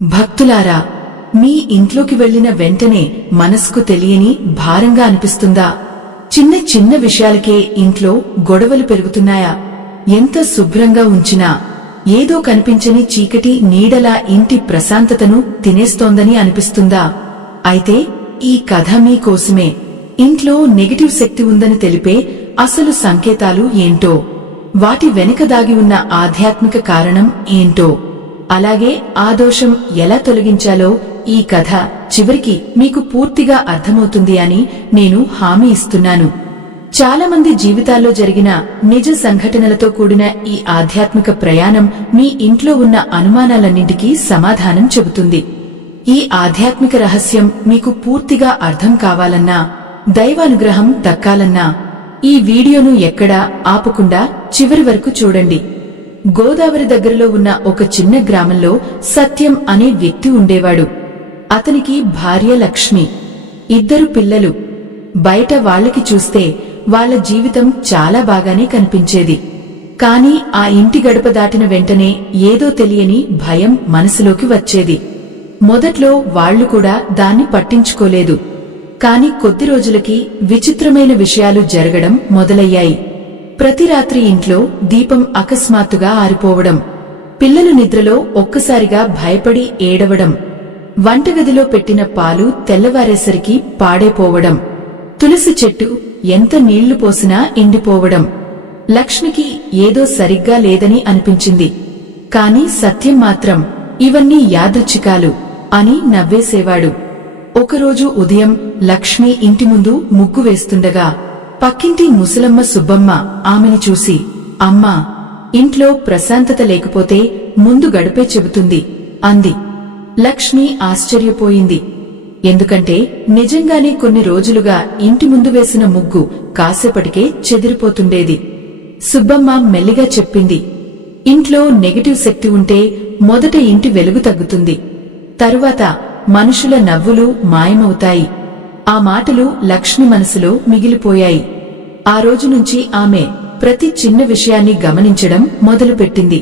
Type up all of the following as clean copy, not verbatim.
భక్తులారా, మీ ఇంట్లోకి వెళ్లిన వెంటనే మనసుకు తెలియని భారంగా అనిపిస్తుందా? చిన్న చిన్న విషయాలకే ఇంట్లో గొడవలు పెరుగుతున్నాయా? ఎంత శుభ్రంగా ఉంచినా ఏదో కనిపించని చీకటి నీడలా ఇంటి ప్రశాంతతను తినేస్తోందని అనిపిస్తుందా? అయితే ఈ కథ మీకోసమే. ఇంట్లో నెగటివ్ శక్తి ఉందని తెలిపే అసలు సంకేతాలు ఏంటో, వాటి వెనుక దాగి ఉన్న ఆధ్యాత్మిక కారణం ఏంటో, అలాగే ఆ దోషం ఎలా తొలగించాలో ఈ కథ చివరికి మీకు పూర్తిగా అర్థమవుతుంది అని నేను హామీ ఇస్తున్నాను. చాలామంది జీవితాల్లో జరిగిన నిజ సంఘటనలతో కూడిన ఈ ఆధ్యాత్మిక ప్రయాణం మీ ఇంట్లో ఉన్న అనుమానాలన్నింటికీ సమాధానం చెబుతుంది. ఈ ఆధ్యాత్మిక రహస్యం మీకు పూర్తిగా అర్థం కావాలన్నా, దైవానుగ్రహం దక్కాలన్నా ఈ వీడియోను ఎక్కడా ఆపకుండా చివరి వరకు చూడండి. గోదావరి దగ్గరలో ఉన్న ఒక చిన్న గ్రామంలో సత్యం అనే వ్యక్తి ఉండేవాడు. అతనికి భార్య లక్ష్మి, 2 పిల్లలు. బయట వాళ్లకి చూస్తే వాళ్ల జీవితం చాలా బాగానే కనిపించేది. కాని ఆ ఇంటి గడప దాటిన వెంటనే ఏదో తెలియని భయం మనసులోకి వచ్చేది. మొదట్లో వాళ్లు కూడా దాన్ని పట్టించుకోలేదు. కాని కొద్ది రోజులకి విచిత్రమైన విషయాలు జరగడం మొదలయ్యాయి. ప్రతి రాత్రి ఇంట్లో దీపం అకస్మాత్తుగా ఆరిపోవడం, పిల్లలు నిద్రలో ఒక్కసారిగా భయపడి ఏడవడం, వంటగదిలో పెట్టిన పాలు తెల్లవారేసరికి పాడైపోవడం, తులసి చెట్టు ఎంత నీళ్లు పోసినా ఎండిపోవడం. లక్ష్మికి ఏదో సరిగ్గా లేదని అనిపించింది. కాని సత్యం మాత్రం ఇవన్నీ యాదృచ్ఛికాలు అని నవ్వేసేవాడు. ఒకరోజు ఉదయం లక్ష్మి ఇంటి ముందు ముగ్గు వేస్తుండగా పక్కింటి ముసలమ్మ సుబ్బమ్మ ఆమెను చూసి, అమ్మా, ఇంట్లో ప్రశాంతత లేకపోతే ముందు గడిపే చెబుతుంది అంది. లక్ష్మి ఆశ్చర్యపోయింది. ఎందుకంటే నిజంగానే కొన్ని రోజులుగా ఇంటి ముందు వేసిన ముగ్గు కాసేపటికే చెదిరిపోతుండేది. సుబ్బమ్మ మెల్లిగా చెప్పింది, ఇంట్లో నెగటివ్ శక్తి ఉంటే మొదట ఇంటి వెలుగు తగ్గుతుంది, తరువాత మనుషుల నవ్వులు మాయమవుతాయి. ఆ మాటలు లక్ష్మి మనసులో మిగిలిపోయాయి. ఆ రోజు నుంచి ఆమె ప్రతి చిన్న విషయాన్ని గమనించడం మొదలుపెట్టింది.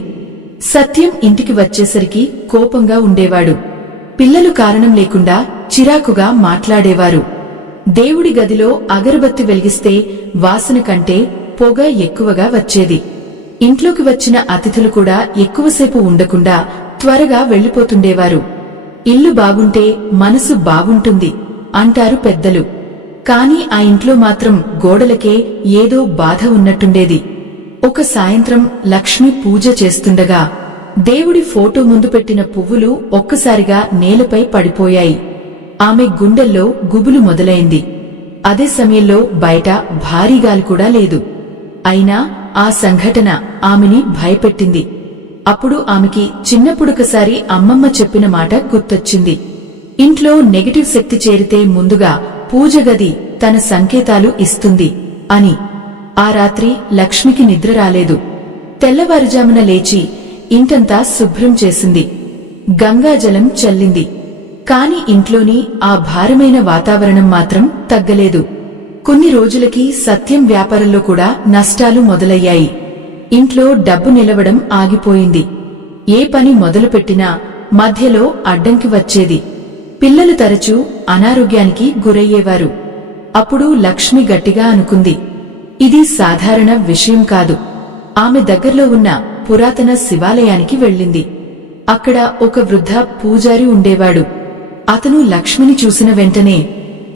సత్యం ఇంటికి వచ్చేసరికి కోపంగా ఉండేవాడు. పిల్లలు కారణం లేకుండా చిరాకుగా మాట్లాడేవారు. దేవుడి గదిలో అగరబత్తి వెలిగిస్తే వాసన కంటే పొగ ఎక్కువగా వచ్చేది. ఇంట్లోకి వచ్చిన అతిథులు కూడా ఎక్కువసేపు ఉండకుండా త్వరగా వెళ్లిపోతుండేవారు. ఇల్లు బాగుంటే మనసు బాగుంటుంది అంటారు పెద్దలు. కాని ఆ ఇంట్లో మాత్రం గోడలకే ఏదో బాధ ఉన్నట్టుండేది. ఒక సాయంత్రం లక్ష్మి పూజ చేస్తుండగా దేవుడి ఫోటో ముందు పెట్టిన పువ్వులు ఒక్కసారిగా నేలపై పడిపోయాయి. ఆమె గుండెల్లో గుబులు మొదలైంది. అదే సమయంలో బయట భారీ గాలి కూడా లేదు. అయినా ఆ సంఘటన ఆమెని భయపెట్టింది. అప్పుడు ఆమెకి చిన్నప్పుడొకసారి అమ్మమ్మ చెప్పిన మాట గుర్తొచ్చింది. ఇంట్లో నెగటివ్ శక్తి చేరితే ముందుగా పూజ గది తన సంకేతాలు ఇస్తుంది అని. ఆ రాత్రి లక్ష్మికి నిద్ర రాలేదు. తెల్లవారుజామున లేచి ఇంటంతా శుభ్రం చేసింది, గంగాజలం చల్లింది. కాని ఇంట్లోని ఆ భారమైన వాతావరణం మాత్రం తగ్గలేదు. కొన్ని రోజులకి సత్యం వ్యాపారంలో కూడా నష్టాలు మొదలయ్యాయి. ఇంట్లో డబ్బు నిలవడం ఆగిపోయింది. ఏ పని మొదలుపెట్టినా మధ్యలో అడ్డంకి వచ్చేది. పిల్లలు తరచూ అనారోగ్యానికి గురయ్యేవారు. అప్పుడు లక్ష్మి గట్టిగా అనుకుంది, ఇది సాధారణ విషయం కాదు. ఆమె దగ్గర్లో ఉన్న పురాతన శివాలయానికి వెళ్ళింది. అక్కడ ఒక వృద్ధ పూజారి ఉండేవాడు. అతను లక్ష్మిని చూసిన వెంటనే,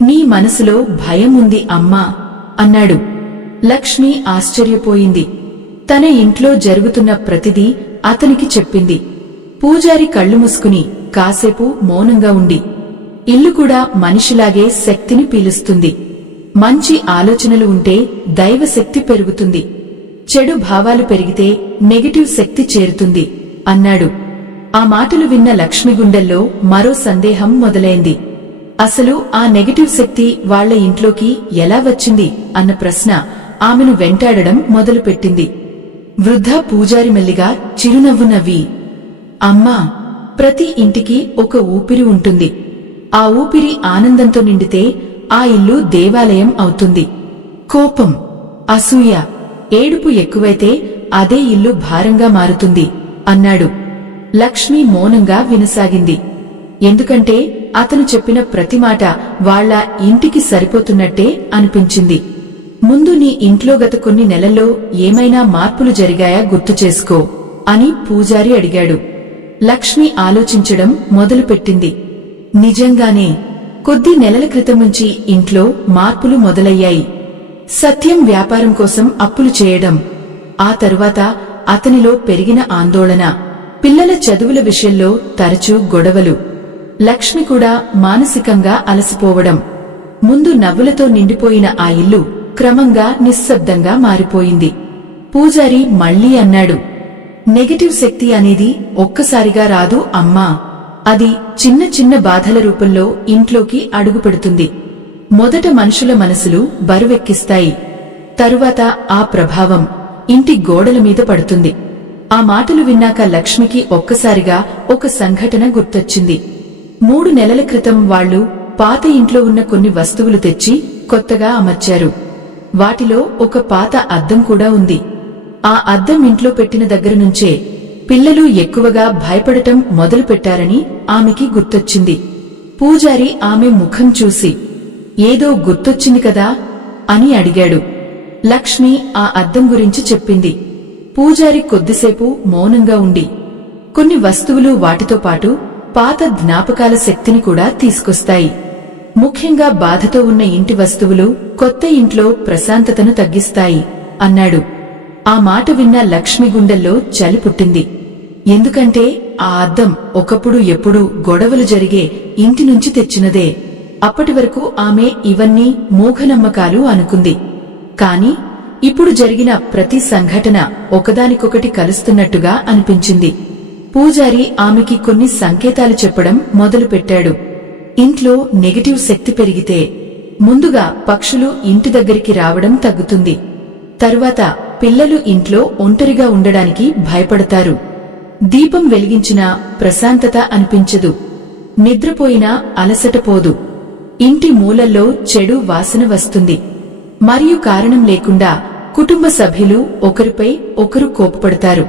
నీ మనసులో భయం ఉంది అమ్మా అన్నాడు. లక్ష్మి ఆశ్చర్యపోయింది. తన ఇంట్లో జరుగుతున్న ప్రతిదీ అతనికి చెప్పింది. పూజారి కళ్ళు మూసుకుని కాసేపు మౌనంగా ఉండి, ఇల్లు కూడా మనిషిలాగే శక్తిని పీలుస్తుంది. మంచి ఆలోచనలు ఉంటే దైవశక్తి పెరుగుతుంది, చెడు భావాలు పెరిగితే నెగటివ్ శక్తి చేరుతుంది అన్నాడు. ఆ మాటలు విన్న లక్ష్మి గుండెల్లో మరో సందేహం మొదలైంది. అసలు ఆ నెగటివ్ శక్తి వాళ్ల ఇంట్లోకి ఎలా వచ్చింది అన్న ప్రశ్న ఆమెను వెంటాడడం మొదలుపెట్టింది. వృద్ధ పూజారి మెల్లిగా చిరునవ్వు నవ్వి, అమ్మా, ప్రతి ఇంటికి ఒక ఊపిరి ఉంటుంది. ఆ ఊపిరి ఆనందంతో నిండితే ఆ ఇల్లు దేవాలయం అవుతుంది. కోపం, అసూయ, ఏడుపు ఎక్కువైతే అదే ఇల్లు భారంగా మారుతుంది అన్నాడు. లక్ష్మి మౌనంగా వినసాగింది. ఎందుకంటే అతను చెప్పిన ప్రతి మాట వాళ్ళ ఇంటికి సరిపోతున్నట్టే అనిపించింది. ముందు నీ ఇంట్లో గత కొన్ని నెలల్లో ఏమైనా మార్పులు జరిగాయా గుర్తు చేసుకో అని పూజారి అడిగాడు. లక్ష్మి ఆలోచించడం మొదలుపెట్టింది. నిజంగానే కొద్ది నెలల క్రితం నుంచి ఇంట్లో మార్పులు మొదలయ్యాయి. సత్యం వ్యాపారం కోసం అప్పులు చేయడం, ఆ తరువాత అతనిలో పెరిగిన ఆందోళన, పిల్లల చదువుల విషయంలో తరచూ గొడవలు, లక్ష్మి కూడా మానసికంగా అలసిపోవడం. ముందు నవ్వులతో నిండిపోయిన ఆ ఇల్లు క్రమంగా నిశ్శబ్దంగా మారిపోయింది. పూజారి మళ్లీ అన్నాడు, నెగటివ్ శక్తి అనేది ఒక్కసారిగా రాదు అమ్మా. అది చిన్న చిన్న బాధల రూపంలో ఇంట్లోకి అడుగుపెడుతుంది. మొదట మనుషుల మనసులు బరువెక్కిస్తాయి. తరువాత ఆ ప్రభావం ఇంటి గోడల మీద పడుతుంది. ఆ మాటలు విన్నాక లక్ష్మికి ఒక్కసారిగా ఒక సంఘటన గుర్తొచ్చింది. 3 నెలల క్రితం వాళ్లు పాత ఇంట్లో ఉన్న కొన్ని వస్తువులు తెచ్చి కొత్తగా అమర్చారు. వాటిలో ఒక పాత అద్దం కూడా ఉంది. ఆ అద్దం ఇంట్లో పెట్టిన దగ్గర నుంచే పిల్లలు ఎక్కువగా భయపడటం మొదలుపెట్టారని ఆమెకి గుర్తొచ్చింది. పూజారి ఆమె ముఖం చూసి, ఏదో గుర్తొచ్చింది కదా అని అడిగాడు. లక్ష్మి ఆ అద్దం గురించి చెప్పింది. పూజారి కొద్దిసేపు మౌనంగా ఉండి, కొన్ని వస్తువులు వాటితో పాటు పాత జ్ఞాపకాల శక్తిని కూడా తీసుకొస్తాయి. ముఖ్యంగా బాధతో ఉన్న ఇంటి వస్తువులు కొత్త ఇంట్లో ప్రశాంతతను తగ్గిస్తాయి అన్నాడు. ఆ మాట విన్న లక్ష్మి గుండెల్లో చలి పుట్టింది. ఎందుకంటే ఆ అద్దం ఒకప్పుడు ఎప్పుడూ గొడవలు జరిగే ఇంటి నుంచి తెచ్చినదే. అప్పటి వరకు ఆమె ఇవన్నీ మూఢనమ్మకాలు అనుకుంది. కాని ఇప్పుడు జరిగిన ప్రతి సంఘటన ఒకదానికొకటి కలుస్తున్నట్టుగా అనిపించింది. పూజారి ఆమెకి కొన్ని సంకేతాలు చెప్పడం మొదలుపెట్టాడు. ఇంట్లో నెగటివ్ శక్తి పెరిగితే ముందుగా పక్షులు ఇంటి దగ్గరికి రావడం తగ్గుతుంది. తరువాత పిల్లలు ఇంట్లో ఒంటరిగా ఉండడానికి భయపడతారు. దీపం వెలిగించినా ప్రశాంతత అనిపించదు. నిద్రపోయినా అలసట పోదు. ఇంటి మూలల్లో చెడు వాసన వస్తుంది. మరియు కారణం లేకుండా కుటుంబ సభ్యులు ఒకరిపై ఒకరు కోపపడతారు.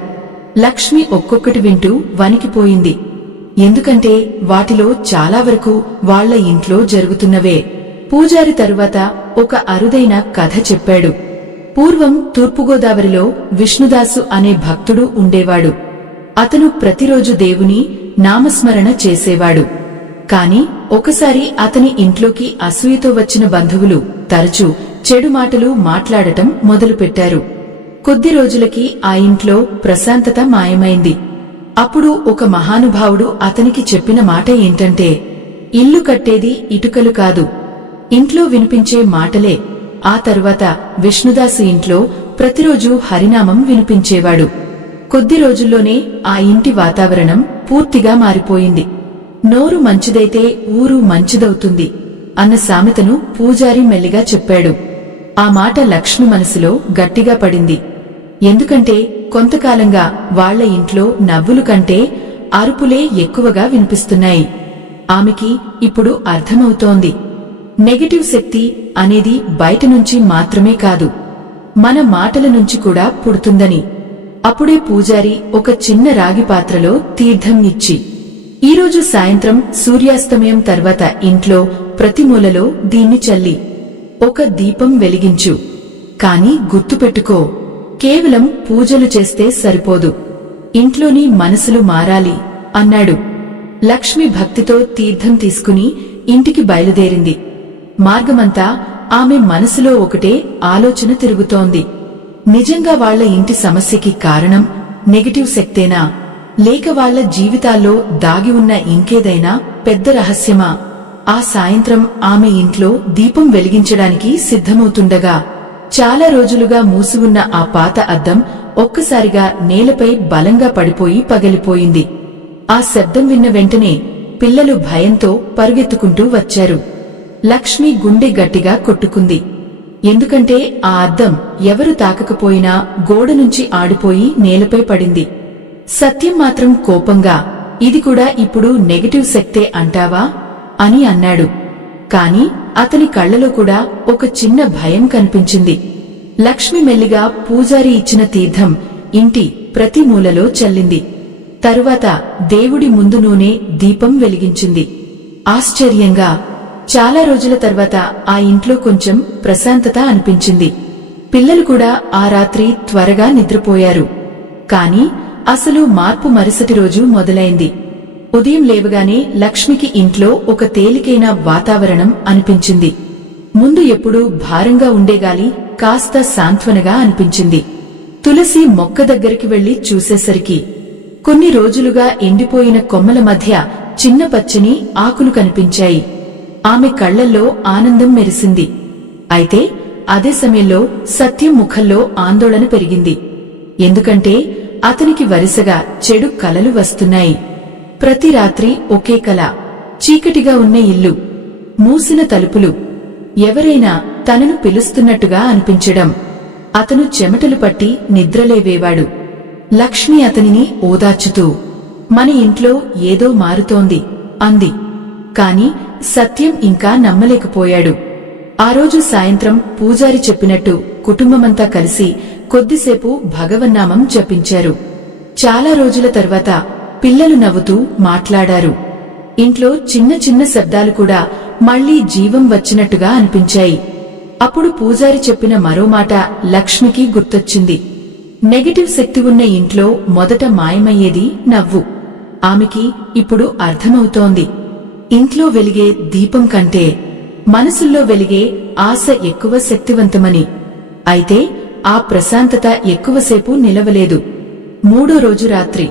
లక్ష్మి ఒక్కొక్కటి వింటూ వణికిపోయింది. ఎందుకంటే వాటిలో చాలా వరకు వాళ్ల ఇంట్లో జరుగుతున్నవే. పూజారి తరువాత ఒక అరుదైన కథ చెప్పాడు. పూర్వం తూర్పుగోదావరిలో విష్ణుదాసు అనే భక్తుడు ఉండేవాడు. అతను ప్రతిరోజు దేవుని నామస్మరణ చేసేవాడు. కాని ఒకసారి అతని ఇంట్లోకి అసూయతో వచ్చిన బంధువులు తరచూ చెడు మాటలు మాట్లాడటం మొదలుపెట్టారు. కొద్ది రోజులకి ఆ ఇంట్లో ప్రశాంతత మాయమైంది. అప్పుడు ఒక మహానుభావుడు అతనికి చెప్పిన మాట ఏంటంటే, ఇల్లు కట్టేది ఇటుకలు కాదు, ఇంట్లో వినిపించే మాటలే. ఆ తరువాత విష్ణుదాసు ఇంట్లో ప్రతిరోజూ హరినామం వినిపించేవాడు. కొద్ది రోజుల్లోనే ఆ ఇంటి వాతావరణం పూర్తిగా మారిపోయింది. నోరు మంచిదైతే ఊరు మంచిదవుతుంది అన్న సామెతను పూజారి మెల్లిగా చెప్పాడు. ఆ మాట లక్ష్మి మనసులో గట్టిగా పడింది. ఎందుకంటే కొంతకాలంగా వాళ్ల ఇంట్లో నవ్వులు కంటే అరుపులే ఎక్కువగా వినిపిస్తున్నాయి. ఆమెకి ఇప్పుడు అర్థమవుతోంది, నెగటివ్ శక్తి అనేది బయట నుంచి మాత్రమే కాదు, మన మాటల నుంచి కూడా పుడుతుందని. అప్పుడే పూజారి ఒక చిన్న రాగి పాత్రలో తీర్థం ఇచ్చి, ఈరోజు సాయంత్రం సూర్యాస్తమయం తర్వాత ఇంట్లో ప్రతి మూలలో దీన్ని చల్లి ఒక దీపం వెలిగించు. కాని గుర్తుపెట్టుకో, కేవలం పూజలు చేస్తే సరిపోదు, ఇంట్లోని మనసులు మారాలి అన్నాడు. లక్ష్మి భక్తితో తీర్థం తీసుకుని ఇంటికి బయలుదేరింది. మార్గమంతా ఆమె మనసులో ఒకటే ఆలోచన తిరుగుతోంది. నిజంగా వాళ్ల ఇంటి సమస్యకి కారణం నెగటివ్ శక్తేనా, లేక వాళ్ల జీవితాల్లో దాగి ఉన్న ఇంకేదైనా పెద్ద రహస్యమా? ఆ సాయంత్రం ఆమె ఇంట్లో దీపం వెలిగించడానికి సిద్ధమవుతుండగా చాలా రోజులుగా మూసివున్న ఆ పాత అద్దం ఒక్కసారిగా నేలపై బలంగా పడిపోయి పగిలిపోయింది. ఆ శబ్దం విన్న వెంటనే పిల్లలు భయంతో పరుగెత్తుకుంటూ వచ్చారు. లక్ష్మి గుండె గట్టిగా కొట్టుకుంది. ఎందుకంటే ఆ అద్దం ఎవరు తాకకపోయినా గోడ నుంచి ఆడిపోయి నేలపై పడింది. సత్యం మాత్రం కోపంగా, ఇది కూడా ఇప్పుడు నెగటివ్ శక్తే అంటావా అని అన్నాడు. కాని అతని కళ్లలో కూడా ఒక చిన్న భయం కనిపించింది. లక్ష్మి మెల్లిగా పూజారి ఇచ్చిన తీర్థం ఇంటి ప్రతి మూలలో చల్లింది. తరువాత దేవుడి ముందు నూనె దీపం వెలిగించింది. ఆశ్చర్యంగా చాలా రోజుల తర్వాత ఆ ఇంట్లో కొంచెం ప్రశాంతత అనిపించింది. పిల్లలు కూడా ఆ రాత్రి త్వరగా నిద్రపోయారు. కాని అసలు మార్పు మరుసటి రోజు మొదలైంది. ఉదయం లేవగానే లక్ష్మికి ఇంట్లో ఒక తేలికైన వాతావరణం అనిపించింది. ముందు ఎప్పుడూ భారంగా ఉండేగాలి కాస్త సాంత్వనగా అనిపించింది. తులసి మొక్క దగ్గరికి వెళ్లి చూసేసరికి కొన్ని రోజులుగా ఎండిపోయిన కొమ్మల మధ్య చిన్న పచ్చని ఆకులు కనిపించాయి. ఆమె కళ్లల్లో ఆనందం మెరిసింది. అయితే అదే సమయంలో సత్యం ముఖంలో ఆందోళన పెరిగింది. ఎందుకంటే అతనికి వరుసగా చెడు కలలు వస్తున్నాయి. ప్రతి రాత్రి ఒకే కల, చీకటిగా ఉన్న ఇల్లు, మూసిన తలుపులు, ఎవరైనా తనను పిలుస్తున్నట్టుగా అనిపించడం. అతను చెమటలు పట్టి నిద్రలేవేవాడు. లక్ష్మి అతనిని ఓదార్చుతూ, మన ఇంట్లో ఏదో మారుతోంది అంది. కాని సత్యం ఇంకా నమ్మలేకపోయాడు. ఆ రోజు సాయంత్రం పూజారి చెప్పినట్టు కుటుంబమంతా కలిసి కొద్దిసేపు భగవన్నామం జపించారు. చాలా రోజుల తర్వాత పిల్లలు నవ్వుతూ మాట్లాడారు. ఇంట్లో చిన్న చిన్న శబ్దాలు కూడా మళ్లీ జీవం వచ్చినట్టుగా అనిపించాయి. అప్పుడు పూజారి చెప్పిన మరో మాట లక్ష్మికి గుర్తొచ్చింది. నెగటివ్ శక్తి ఉన్న ఇంట్లో మొదట మాయమయ్యేది నవ్వు. ఆమెకి ఇప్పుడు అర్థమవుతోంది. ఇంట్లో వెలిగే దీపం కంటే మనసుల్లో వెలిగే ఆశ ఎక్కువ శక్తివంతమని. అయితే ఆ ప్రశాంతత ఎక్కువసేపు నిలవలేదు. మూడో రోజు రాత్రి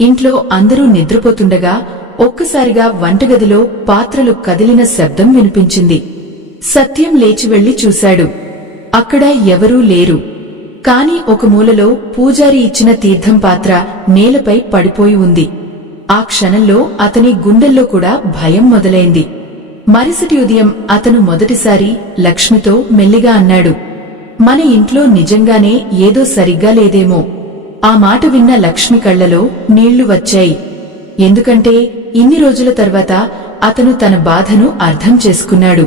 ఇంట్లో అందరూ నిద్రపోతుండగా ఒక్కసారిగా వంటగదిలో పాత్రలు కదిలిన శబ్దం వినిపించింది. సత్యం లేచి వెళ్లి చూశాడు. అక్కడ ఎవరూ లేరు. కాని ఒక మూలలో పూజారి ఇచ్చిన తీర్థం పాత్ర నేలపై పడిపోయి ఉంది. ఆ క్షణంలో అతని గుండెల్లో కూడా భయం మొదలైంది. మరుసటి ఉదయం అతను మొదటిసారి లక్ష్మితో మెల్లిగా అన్నాడు, మన ఇంట్లో నిజంగానే ఏదో సరిగ్గా లేదేమో. ఆ మాట విన్న లక్ష్మి కళ్లలో నీళ్లు వచ్చాయి. ఎందుకంటే ఇన్ని రోజుల తర్వాత అతను తన బాధను అర్థం చేసుకున్నాడు.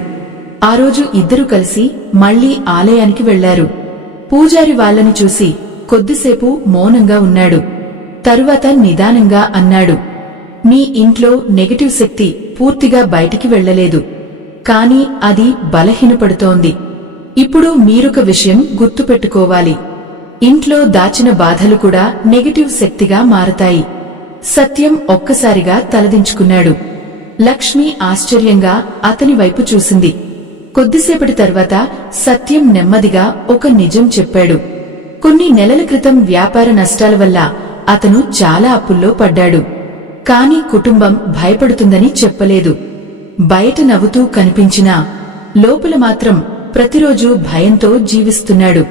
ఆ రోజు ఇద్దరూ కలిసి మళ్లీ ఆలయానికి వెళ్లారు. పూజారి వాళ్లని చూసి కొద్దిసేపు మౌనంగా ఉన్నాడు. తరువాత నిదానంగా అన్నాడు, మీ ఇంట్లో నెగటివ్ శక్తి పూర్తిగా బయటికి వెళ్లలేదు. కాని అది బలహీనపడుతోంది. ఇప్పుడు మీరొక విషయం గుర్తుపెట్టుకోవాలి. ఇంట్లో దాచిన బాధలు కూడా నెగటివ్ శక్తిగా మారతాయి. సత్యం ఒక్కసారిగా తలదించుకున్నాడు. లక్ష్మి ఆశ్చర్యంగా అతని వైపు చూసింది. కొద్దిసేపటి తర్వాత సత్యం నెమ్మదిగా ఒక నిజం చెప్పాడు. కొన్ని నెలల క్రితం వ్యాపార నష్టాల వల్ల అతను చాలా అప్పుల్లో పడ్డాడు. కాని కుటుంబం భయపడుతుందని చెప్పలేదు. బయట నవ్వుతూ కనిపించినా లోపల మాత్రం ప్రతిరోజూ భయంతో జీవిస్తున్నాడు.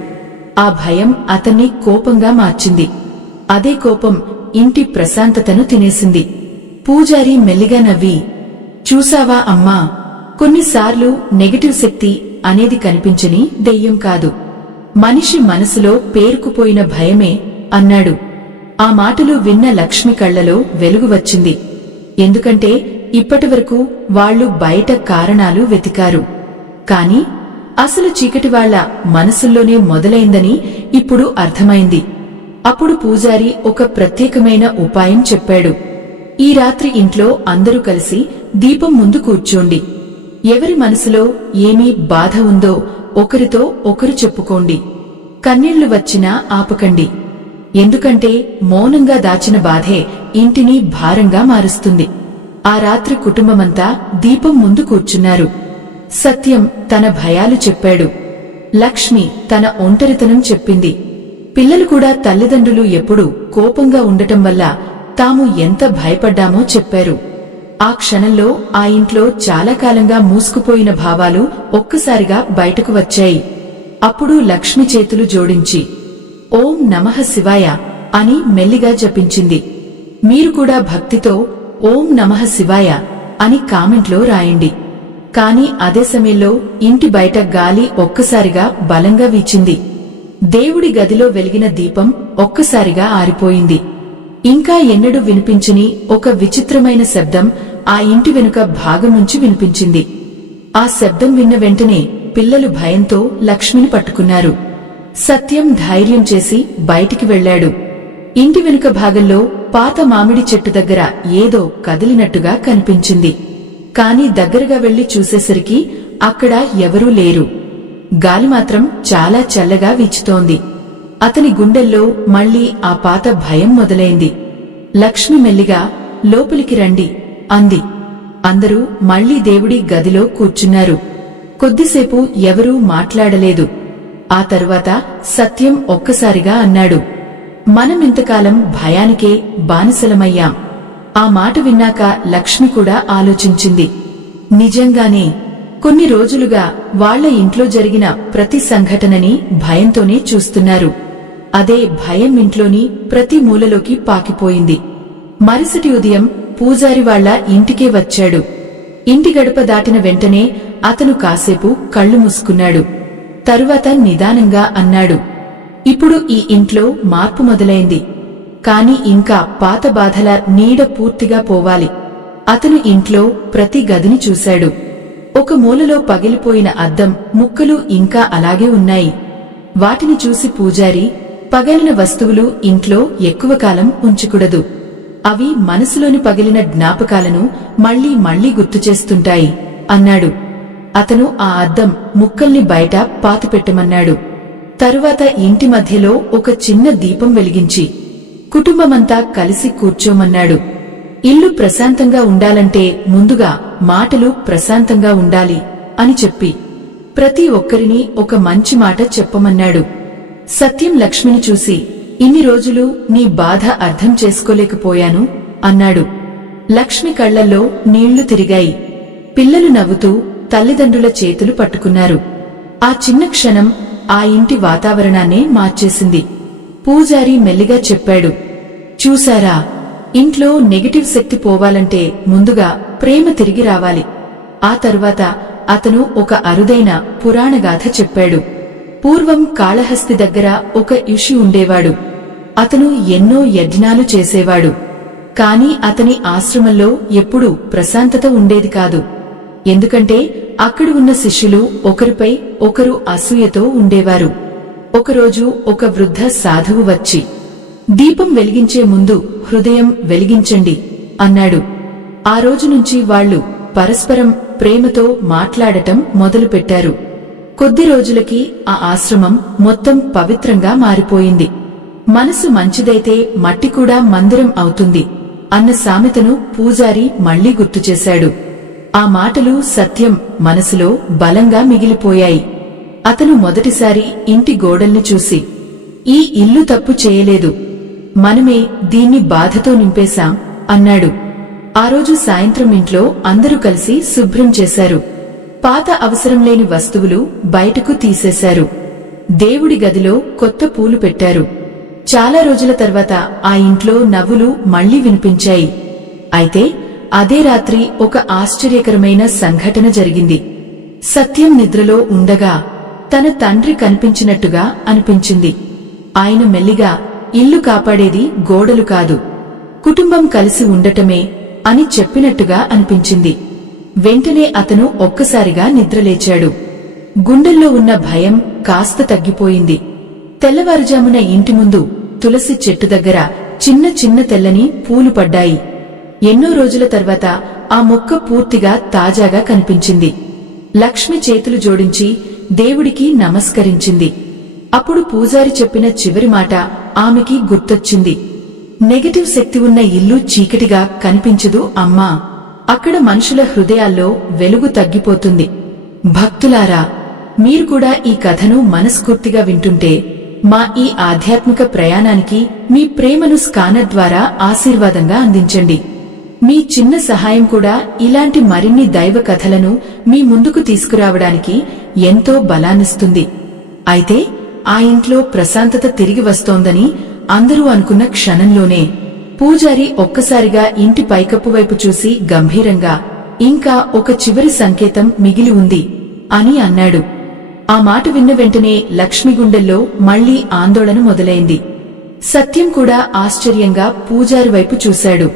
ఆ భయం అతన్ని కోపంగా మార్చింది. అదే కోపం ఇంటి ప్రశాంతతను తినేసింది. పూజారి మెల్లిగా నవ్వి, చూసావా అమ్మా, కొన్నిసార్లు నెగటివ్ శక్తి అనేది కనిపించని దెయ్యం కాదు, మనిషి మనసులో పేరుకుపోయిన భయమే అన్నాడు. ఆ మాటలు విన్న లక్ష్మి కళ్లలో వెలుగు వచ్చింది. ఎందుకంటే ఇప్పటివరకు వాళ్లు బయట కారణాలు వెతికారు. కాని అసలు చీకటి వాళ్ల మనసుల్లోనే మొదలైందని ఇప్పుడు అర్థమైంది. అప్పుడు పూజారి ఒక ప్రత్యేకమైన ఉపాయం చెప్పాడు. ఈ రాత్రి ఇంట్లో అందరూ కలిసి దీపం ముందు కూర్చోండి. ఎవరి మనసులో ఏమీ బాధ ఉందో ఒకరితో ఒకరు చెప్పుకోండి. కన్నీళ్లు వచ్చినా ఆపకండి. ఎందుకంటే మౌనంగా దాచిన బాధే ఇంటిని భారంగా మారుస్తుంది. ఆ రాత్రి కుటుంబమంతా దీపం ముందు కూర్చున్నారు. సత్యం తన భయాలు చెప్పాడు. లక్ష్మి తన ఒంటరితనం చెప్పింది. పిల్లలు కూడా తల్లిదండ్రులు ఎప్పుడూ కోపంగా ఉండటం వల్ల తాము ఎంత భయపడ్డామో చెప్పారు. ఆ క్షణంలో ఆ ఇంట్లో చాలా కాలంగా మూసుకుపోయిన భావాలు ఒక్కసారిగా బయటకు వచ్చాయి. అప్పుడు లక్ష్మి చేతులు జోడించి ఓం నమః శివాయ అని మెల్లిగా జపించింది. మీరు కూడా భక్తితో ఓం నమః శివాయ అని కామెంట్లో రాయండి. కాని అదే సమయంలో ఇంటి బయట గాలి ఒక్కసారిగా బలంగా వీచింది. దేవుడి గదిలో వెలిగిన దీపం ఒక్కసారిగా ఆరిపోయింది. ఇంకా ఎన్నడూ వినిపించని ఒక విచిత్రమైన శబ్దం ఆ ఇంటి వెనుక భాగం నుంచి వినిపించింది. ఆ శబ్దం విన్న వెంటనే పిల్లలు భయంతో లక్ష్మిని పట్టుకున్నారు. సత్యం ధైర్యం చేసి బయటికి వెళ్లాడు. ఇంటి వెనుక భాగంలో పాత మామిడి చెట్టు దగ్గర ఏదో కదిలినట్టుగా కనిపించింది. కాని దగ్గరగా వెళ్లి చూసేసరికి అక్కడ ఎవరూ లేరు. గాలి మాత్రం చాలా చల్లగా వీచుతోంది. అతని గుండెల్లో మళ్లీ ఆ పాత భయం మొదలైంది. లక్ష్మి మెల్లిగా లోపలికి రండి అంది. అందరూ మళ్లీ దేవుడి గదిలో కూర్చున్నారు. కొద్దిసేపు ఎవరూ మాట్లాడలేదు. ఆ తరువాత సత్యం ఒక్కసారిగా అన్నాడు, మనమింతకాలం భయానికే బానిసలమయ్యాం. ఆ మాట విన్నాక లక్ష్మి కూడా ఆలోచించింది. నిజంగానే కొన్ని రోజులుగా వాళ్ల ఇంట్లో జరిగిన ప్రతి సంఘటనని భయంతోనే చూస్తున్నారు. అదే భయం ఇంట్లోని ప్రతి మూలలోకి పాకిపోయింది. మరుసటి ఉదయం పూజారి వాళ్ల ఇంటికే వచ్చాడు. ఇంటి గడప దాటిన వెంటనే అతను కాసేపు కళ్ళు మూసుకున్నాడు. తరువాత నిదానంగా అన్నాడు, ఇప్పుడు ఈ ఇంట్లో మార్పు మొదలైంది. కాని ఇంకా పాత బాధల నీడ పూర్తిగా పోవాలి. అతను ఇంట్లో ప్రతి గదిని చూశాడు. ఒక మూలలో పగిలిపోయిన అద్దం ముక్కలు ఇంకా అలాగే ఉన్నాయి. వాటిని చూసి పూజారి, పగిలిన వస్తువులు ఇంట్లో ఎక్కువ కాలం ఉంచకూడదు. అవి మనసులోని పగిలిన జ్ఞాపకాలను మళ్లీ మళ్లీ గుర్తుచేస్తుంటాయి అన్నాడు. అతను ఆ అద్దం ముక్కల్ని బయట పాతిపెట్టమన్నాడు. తరువాత ఇంటి మధ్యలో ఒక చిన్న దీపం వెలిగించి కుటుంబమంతా కలిసి కూర్చోమన్నాడు. ఇల్లు ప్రశాంతంగా ఉండాలంటే ముందుగా మాటలు ప్రశాంతంగా ఉండాలి అని చెప్పి ప్రతి ఒక్కరిని ఒక మంచి మాట చెప్పమన్నాడు. సత్యం లక్ష్మిని చూసి, ఇన్ని రోజులు నీ బాధ అర్థం చేసుకోలేకపోయాను అన్నాడు. లక్ష్మి కళ్లల్లో నీళ్లు తిరిగాయి. పిల్లలు నవ్వుతూ తల్లిదండ్రుల చేతులు పట్టుకున్నారు. ఆ చిన్న క్షణం ఆ ఇంటి వాతావరణాన్నే మార్చేసింది. పూజారి మెల్లిగా చెప్పాడు, చూశారా, ఇంట్లో నెగటివ్ శక్తి పోవాలంటే ముందుగా ప్రేమ తిరిగి రావాలి. ఆ తరువాత అతను ఒక అరుదైన పురాణగాథ చెప్పాడు. పూర్వం కాళహస్తి దగ్గర ఒక ఋషి ఉండేవాడు. అతను ఎన్నో యజ్ఞాలు చేసేవాడు. కాని అతని ఆశ్రమంలో ఎప్పుడూ ప్రశాంతత ఉండేది కాదు. ఎందుకంటే అక్కడ ఉన్న శిష్యులు ఒకరిపై ఒకరు అసూయతో ఉండేవారు. ఒకరోజు ఒక వృద్ధ సాధువు వచ్చి, దీపం వెలిగించే ముందు హృదయం వెలిగించండి అన్నాడు. ఆ రోజు నుంచి వాళ్లు పరస్పరం ప్రేమతో మాట్లాడటం మొదలుపెట్టారు. కొద్ది రోజులకి ఆ ఆశ్రమం మొత్తం పవిత్రంగా మారిపోయింది. మనసు మంచిదైతే మట్టి కూడా మందిరం అవుతుంది అన్న సామెతను పూజారి మళ్లీ గుర్తుచేశాడు. ఆ మాటలు సత్యం మనసులో బలంగా మిగిలిపోయాయి. అతను మొదటిసారి ఇంటి గోడల్ని చూసి, ఈ ఇల్లు తప్పు చేయలేదు, మనమే దీన్ని బాధతో నింపేశాం అన్నాడు. ఆ రోజు సాయంత్రం ఇంట్లో అందరూ కలిసి శుభ్రం చేశారు. పాత అవసరం లేని వస్తువులు బయటకు తీసేశారు. దేవుడి గదిలో కొత్త పూలు పెట్టారు. చాలా రోజుల తర్వాత ఆ ఇంట్లో నవ్వులు మళ్లీ వినిపించాయి. అయితే అదే రాత్రి ఒక ఆశ్చర్యకరమైన సంఘటన జరిగింది. సత్యం నిద్రలో ఉండగా తన తండ్రి కనిపించినట్టుగా అనిపించింది. ఆయన మెల్లిగా, ఇల్లు కాపాడేది గోడలు కాదు, కుటుంబం కలిసి ఉండటమే అని చెప్పినట్టుగా అనిపించింది. వెంటనే అతను ఒక్కసారిగా నిద్రలేచాడు. గుండెల్లో ఉన్న భయం కాస్త తగ్గిపోయింది. తెల్లవారుజామున ఇంటి ముందు తులసి చెట్టు దగ్గర చిన్న చిన్న తెల్లని పూలు పడ్డాయి. ఎన్నో రోజుల తర్వాత ఆ మొక్క పూర్తిగా తాజాగా కనిపించింది. లక్ష్మి చేతులు జోడించి దేవుడికి నమస్కరించింది. అప్పుడు పూజారి చెప్పిన చివరి మాట ఆమెకి గుర్తొచ్చింది. నెగటివ్ శక్తి ఉన్న ఇల్లు చీకటిగా కనిపించదు అమ్మా, అక్కడ మనుషుల హృదయాల్లో వెలుగు తగ్గిపోతుంది. భక్తులారా, మీరు కూడా ఈ కథను మనస్ఫూర్తిగా వింటుంటే మా ఈ ఆధ్యాత్మిక ప్రయాణానికి మీ ప్రేమను స్కానర్ ద్వారా ఆశీర్వాదంగా అందించండి. మీ చిన్న సహాయం కూడా ఇలాంటి మరిన్ని దైవ కథలను మీ ముందుకు తీసుకురావడానికి ఎంతో బలాన్నిస్తుంది. అయితే ఆ ఇంట్లో ప్రశాంతత తిరిగి వస్తోందని అందరూ అనుకున్న క్షణంలోనే పూజారి ఒక్కసారిగా ఇంటి పైకప్పు వైపు చూసి గంభీరంగా, ఇంకా ఒక చివరి సంకేతం మిగిలి ఉంది అని అన్నాడు. ఆ మాట విన్న వెంటనే లక్ష్మి గుండెల్లో మళ్లీ ఆందోళన మొదలైంది. సత్యం కూడా ఆశ్చర్యంగా పూజారి వైపు చూశాడు.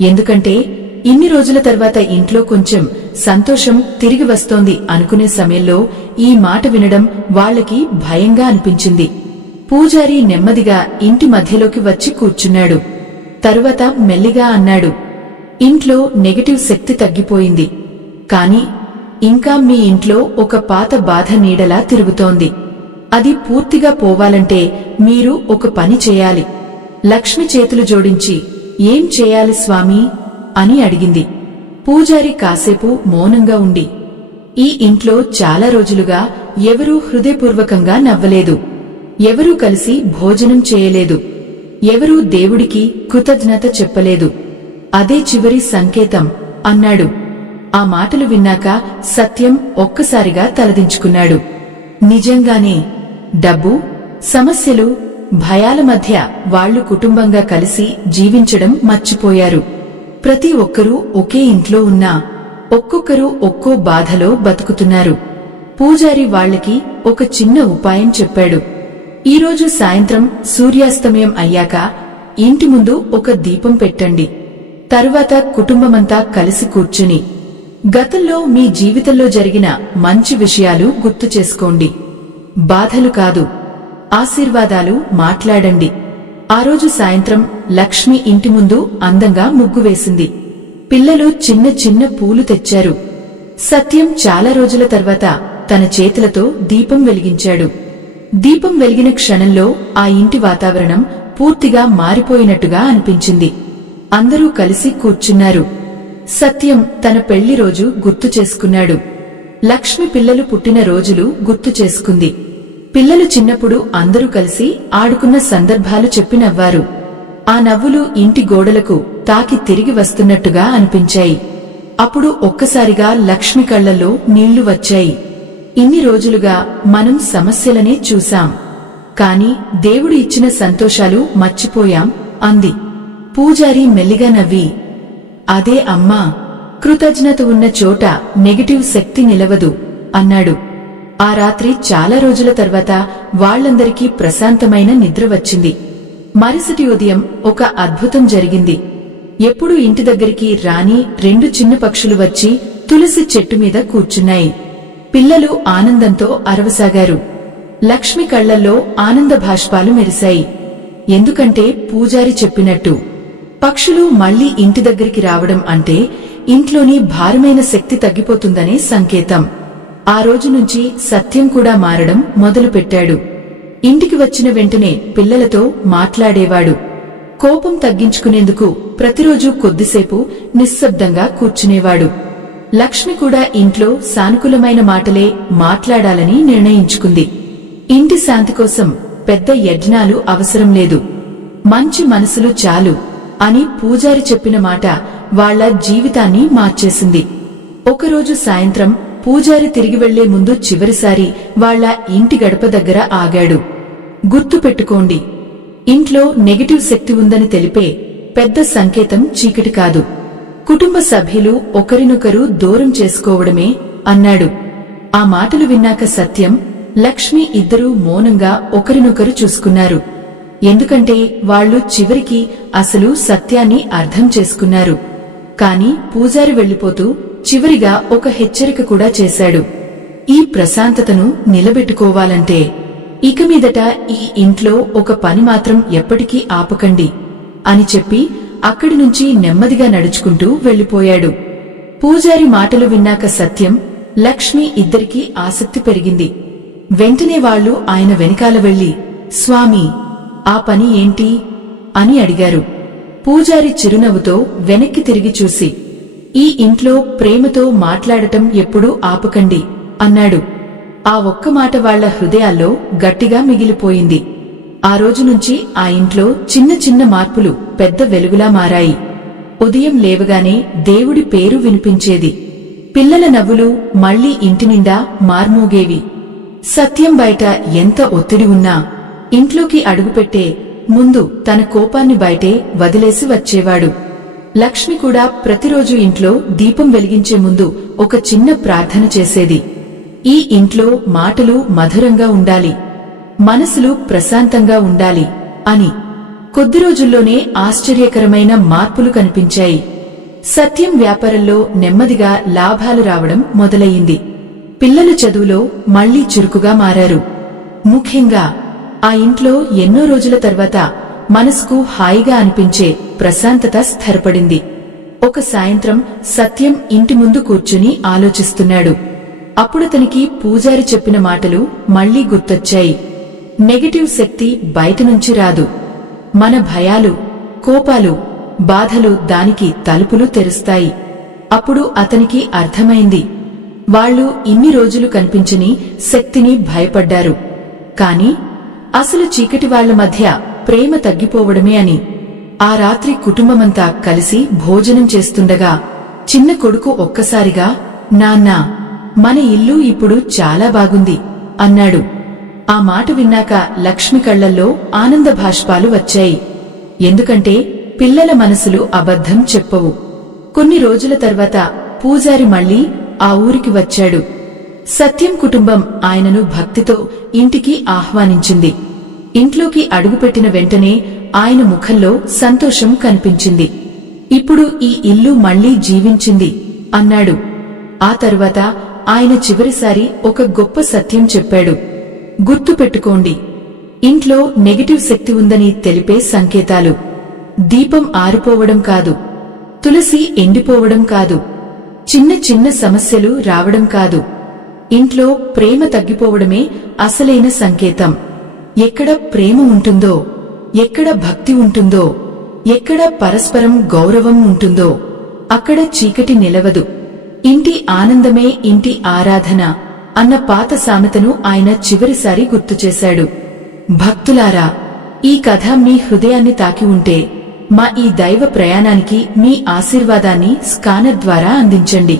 ఎందుకంటే ఇన్ని రోజుల తర్వాత ఇంట్లో కొంచెం సంతోషం తిరిగి వస్తోంది అనుకునే సమయంలో ఈ మాట వినడం వాళ్లకి భయంగా అనిపించింది. పూజారి నెమ్మదిగా ఇంటి మధ్యలోకి వచ్చి కూర్చున్నాడు. తరువాత మెల్లిగా అన్నాడు, ఇంట్లో నెగటివ్ శక్తి తగ్గిపోయింది. కాని ఇంకా మీ ఇంట్లో ఒక పాత బాధ నీడలా తిరుగుతోంది. అది పూర్తిగా పోవాలంటే మీరు ఒక పని చేయాలి. లక్ష్మి చేతులు జోడించి, ఏం చేయాలి స్వామీ అని అడిగింది. పూజారి కాసేపు మౌనంగా ఉండి, ఈ ఇంట్లో చాలా రోజులుగా ఎవరూ హృదయపూర్వకంగా నవ్వలేదు. ఎవరూ కలిసి భోజనం చేయలేదు. ఎవరూ దేవుడికి కృతజ్ఞత చెప్పలేదు. అదే చివరి సంకేతం అన్నాడు. ఆ మాటలు విన్నాక సత్యం ఒక్కసారిగా తలదించుకున్నాడు. నిజంగానే డబ్బు, సమస్యలు, భయాల మధ్య వాళ్లు కుటుంబంగా కలిసి జీవించడం మర్చిపోయారు. ప్రతి ఒక్కరూ ఒకే ఇంట్లో ఉన్నా ఒక్కొక్కరు ఒక్కో బాధలో బతుకుతున్నారు. పూజారి వాళ్లకి ఒక చిన్న ఉపాయం చెప్పాడు. ఈరోజు సాయంత్రం సూర్యాస్తమయం అయ్యాక ఇంటి ముందు ఒక దీపం పెట్టండి. తరువాత కుటుంబమంతా కలిసి కూర్చుని గతంలో మీ జీవితంలో జరిగిన మంచి విషయాలు గుర్తు చేసుకోండి. బాధలు కాదు, ఆశీర్వాదాలు మాట్లాడండి. ఆ రోజు సాయంత్రం లక్ష్మి ఇంటి ముందు అందంగా ముగ్గు వేసింది. పిల్లలు చిన్న చిన్న పూలు తెచ్చారు. సత్యం చాలా రోజుల తర్వాత తన చేతులతో దీపం వెలిగించాడు. దీపం వెలిగిన క్షణంలో ఆ ఇంటి వాతావరణం పూర్తిగా మారిపోయినట్టుగా అనిపించింది. అందరూ కలిసి కూర్చున్నారు. సత్యం తన పెళ్లి రోజు గుర్తు చేసుకున్నాడు. లక్ష్మి పిల్లలు పుట్టిన రోజులు గుర్తు చేసుకుంది. పిల్లలు చిన్నప్పుడు అందరూ కలిసి ఆడుకున్న సందర్భాలు చెప్పి నవ్వారు. ఆ నవ్వులు ఇంటి గోడలకు తాకి తిరిగి వస్తున్నట్టుగా అనిపించాయి. అప్పుడు ఒక్కసారిగా లక్ష్మి కళ్లలో నీళ్లు వచ్చాయి. ఇన్ని రోజులుగా మనం సమస్యలనే చూశాం, కాని దేవుడు ఇచ్చిన సంతోషాలు మర్చిపోయాం అంది. పూజారి మెల్లిగా నవ్వి, అదే అమ్మా, కృతజ్ఞత ఉన్న చోట నెగటివ్ శక్తి నిలవదు అన్నాడు. ఆ రాత్రి చాలా రోజుల తర్వాత వాళ్లందరికీ ప్రశాంతమైన నిద్ర వచ్చింది. మరుసటి ఉదయం ఒక అద్భుతం జరిగింది. ఎప్పుడూ ఇంటి దగ్గరికి రాని 2 చిన్న పక్షులు వచ్చి తులసి చెట్టు మీద కూర్చున్నాయి. పిల్లలు ఆనందంతో అరవసాగారు. లక్ష్మి కళ్లల్లో ఆనంద భాష్పాలు మెరిశాయి. ఎందుకంటే పూజారి చెప్పినట్టు పక్షులు మళ్లీ ఇంటి దగ్గరికి రావడం అంటే ఇంట్లోని భారమైన శక్తి తగ్గిపోతుందనే సంకేతం. ఆ రోజు నుంచి సత్యం కూడా మారడం మొదలుపెట్టాడు. ఇంటికి వచ్చిన వెంటనే పిల్లలతో మాట్లాడేవాడు. కోపం తగ్గించుకునేందుకు ప్రతిరోజు కొద్దిసేపు నిశ్శబ్దంగా కూర్చునేవాడు. లక్ష్మి కూడా ఇంట్లో సానుకూలమైన మాటలే మాట్లాడాలని నిర్ణయించుకుంది. ఇంటి శాంతి కోసం పెద్ద యజ్ఞాలు అవసరం లేదు, మంచి మనసులు చాలు అని పూజారి చెప్పిన మాట వాళ్ల జీవితాన్ని మార్చేసింది. ఒకరోజు సాయంత్రం పూజారి తిరిగి వెళ్లే ముందు చివరిసారి వాళ్ల ఇంటి గడప దగ్గర ఆగాడు. గుర్తు పెట్టుకోండి, ఇంట్లో నెగటివ్ శక్తి ఉందని తెలిపే పెద్ద సంకేతం చీకటి కాదు, కుటుంబ సభ్యులు ఒకరినొకరు దూరం చేసుకోవడమే అన్నాడు. ఆ మాటలు విన్నాక సత్యం, లక్ష్మి ఇద్దరూ మౌనంగా ఒకరినొకరు చూసుకున్నారు. ఎందుకంటే వాళ్లు చివరికి అసలు సత్యాన్ని అర్థం చేసుకున్నారు. కాని పూజారి వెళ్లిపోతూ చివరిగా ఒక హెచ్చరిక కూడా చేశాడు. ఈ ప్రశాంతతను నిలబెట్టుకోవాలంటే ఇక మీదట ఈ ఇంట్లో ఒక పని మాత్రం ఎప్పటికీ ఆపకండి అని చెప్పి అక్కడి నుంచి నెమ్మదిగా నడుచుకుంటూ వెళ్లిపోయాడు. పూజారి మాటలు విన్నాక సత్యం, లక్ష్మి ఇద్దరికీ ఆసక్తి పెరిగింది. వెంటనే వాళ్లు ఆయన వెనకాల వెళ్లి, స్వామీ, ఆ పని ఏంటి అని అడిగారు. పూజారి చిరునవ్వుతో వెనక్కి తిరిగి చూసి, ఈ ఇంట్లో ప్రేమతో మాట్లాడటం ఎప్పుడూ ఆపకండి అన్నాడు. ఆ ఒక్క మాట వాళ్ల హృదయాల్లో గట్టిగా మిగిలిపోయింది. ఆ రోజు నుంచి ఆ ఇంట్లో చిన్న చిన్న మార్పులు పెద్ద వెలుగులా మారాయి. ఉదయం లేవగానే దేవుడి పేరు వినిపించేది. పిల్లల నవ్వులు మళ్లీ ఇంటి నిండా మార్మోగేవి. సత్యం బయట ఎంత ఒత్తిడి ఉన్నా ఇంట్లోకి అడుగుపెట్టే ముందు తన కోపాన్ని బయటే వదిలేసి వచ్చేవాడు. లక్ష్మి కూడా ప్రతిరోజు ఇంట్లో దీపం వెలిగించే ముందు ఒక చిన్న ప్రార్థన చేసేది. ఈ ఇంట్లో మాటలు మధురంగా ఉండాలి, మనసులు ప్రశాంతంగా ఉండాలి అని. కొద్ది రోజుల్లోనే ఆశ్చర్యకరమైన మార్పులు కనిపించాయి. సత్యం వ్యాపారంలో నెమ్మదిగా లాభాలు రావడం మొదలయ్యింది. పిల్లలు చదువులో మళ్లీ చురుకుగా మారారు. ముఖ్యంగా ఆ ఇంట్లో ఎన్నో రోజుల తర్వాత మనసుకు హాయిగా అనిపించే ప్రశాంతత స్థిరపడింది. ఒక సాయంత్రం సత్యం ఇంటి ముందు కూర్చుని ఆలోచిస్తున్నాడు. అప్పుడతనికి పూజారి చెప్పిన మాటలు మళ్లీ గుర్తొచ్చాయి. నెగటివ్ శక్తి బయటనుంచి రాదు. మన భయాలు, కోపాలు, బాధలు దానికి తలుపులు తెరుస్తాయి. అప్పుడు అతనికి అర్థమైంది. వాళ్ళు ఇన్ని రోజులు కనిపించని శక్తిని భయపడ్డారు. కాని అసలు చీకటి వాళ్ల మధ్య ప్రేమ తగ్గిపోవడమే అని. ఆ రాత్రి కుటుంబమంతా కలిసి భోజనం చేస్తుండగా చిన్న కొడుకు ఒక్కసారిగా, నాన్నా, మన ఇల్లు ఇప్పుడు చాలా బాగుంది అన్నాడు. ఆ మాట విన్నాక లక్ష్మి కళ్లల్లో ఆనంద భాష్పాలు వచ్చాయి. ఎందుకంటే పిల్లల మనసులు అబద్ధం చెప్పవు. కొన్ని రోజుల తర్వాత పూజారి మళ్లీ ఆ ఊరికి వచ్చాడు. సత్యం కుటుంబం ఆయనను భక్తితో ఇంటికి ఆహ్వానించింది. ఇంట్లోకి అడుగుపెట్టిన వెంటనే ఆయన ముఖంలో సంతోషం కనిపించింది. ఇప్పుడు ఈ ఇల్లు మళ్లీ జీవించింది అన్నాడు. ఆ తరువాత ఆయన చివరిసారి ఒక గొప్ప సత్యం చెప్పాడు. గుర్తుపెట్టుకోండి, ఇంట్లో నెగటివ్ శక్తి ఉందని తెలిపే సంకేతాలు దీపం ఆరిపోవడం కాదు, తులసి ఎండిపోవడం కాదు, చిన్న చిన్న సమస్యలు రావడం కాదు. ఇంట్లో ప్రేమ తగ్గిపోవడమే అసలైన సంకేతం. ఎక్కడ ప్రేమ ఉంటుందో, ఎక్కడ భక్తి ఉంటుందో, ఎక్కడ పరస్పరం గౌరవం ఉంటుందో అక్కడ చీకటి నిలవదు. ఇంటి ఆనందమే ఇంటి ఆరాధన అన్న పాత సామెతను ఆయన చివరిసారి గుర్తుచేశాడు. భక్తులారా, ఈ కథ మీ హృదయాన్ని తాకి ఉంటే మా ఈ దైవ ప్రయాణానికి మీ ఆశీర్వాదాన్ని స్కానర్ ద్వారా అందించండి.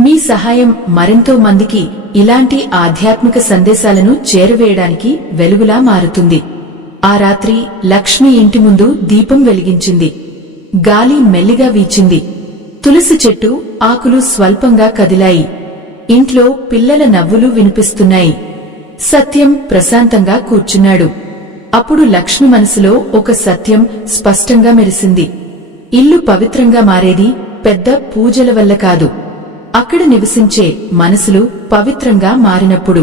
మీ సహాయం మరెంతో మందికి ఇలాంటి ఆధ్యాత్మిక సందేశాలను చేరవేయడానికి వెలుగులా మారుతుంది. ఆ రాత్రి లక్ష్మి ఇంటి ముందు దీపం వెలిగించింది. గాలి మెల్లిగా వీచింది. తులసి చెట్టు ఆకులు స్వల్పంగా కదిలాయి. ఇంట్లో పిల్లల నవ్వులు వినిపిస్తున్నాయి. సత్యం ప్రశాంతంగా కూర్చున్నాడు. అప్పుడు లక్ష్మి మనసులో ఒక సత్యం స్పష్టంగా మెరిసింది. ఇల్లు పవిత్రంగా మారేది పెద్ద పూజల వల్ల కాదు, అక్కడ నివసించే మనసులు పవిత్రంగా మారినప్పుడు.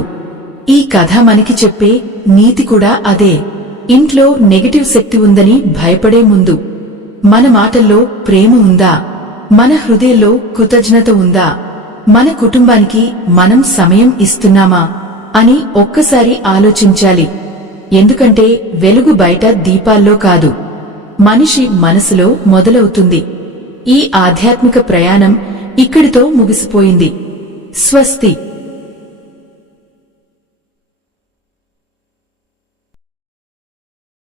ఈ కథ మనకి చెప్పే నీతి కూడా అదే. ఇంట్లో నెగటివ్ శక్తి ఉందని భయపడే ముందు మన మాటల్లో ప్రేమ ఉందా, మన హృదయంలో కృతజ్ఞత ఉందా, మన కుటుంబానికి మనం సమయం ఇస్తున్నామా అని ఒక్కసారి ఆలోచించాలి. ఎందుకంటే వెలుగు బయట దీపాల్లో కాదు, మనిషి మనసులో మొదలవుతుంది. ఈ ఆధ్యాత్మిక ప్రయాణం ఇక్కడితో ముగిసిపోయింది. స్వస్తి.